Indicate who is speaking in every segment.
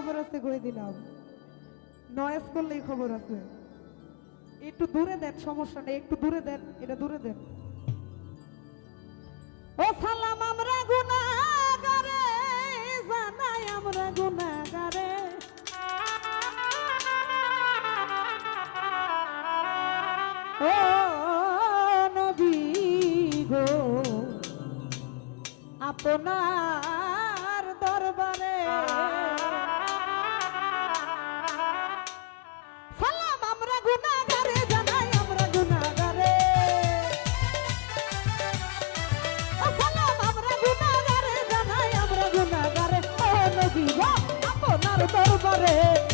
Speaker 1: খবর আছে কয়ে দিলাম? নয়েস করলেই খবর আছে। একটু দূরে দেন, সমস্যা নেই, একটু দূরে দেন, এটা দূরে দেন। ও সালাম আমরা গুনাহগারে, জানাই আমরা গুনাহগারে। ও নবী গো, আপনার দরবারে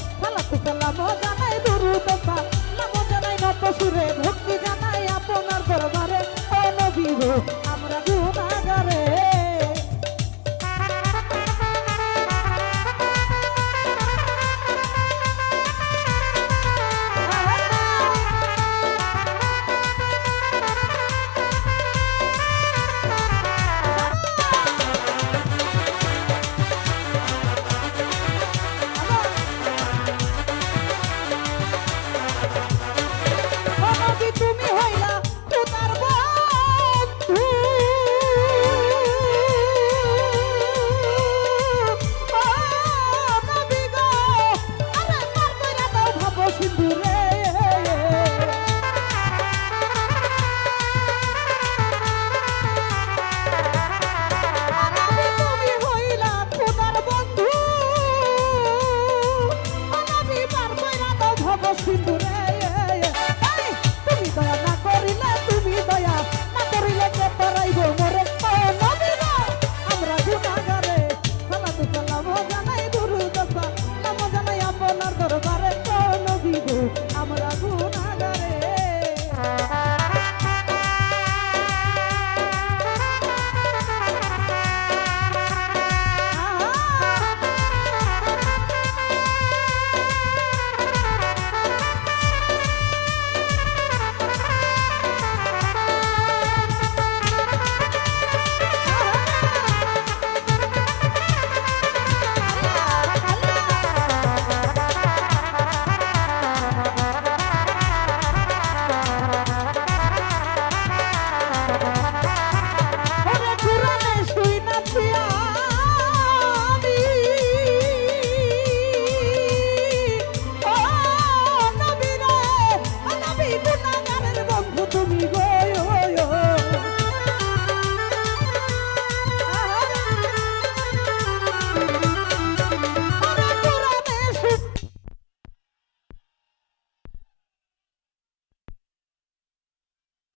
Speaker 1: Thank you.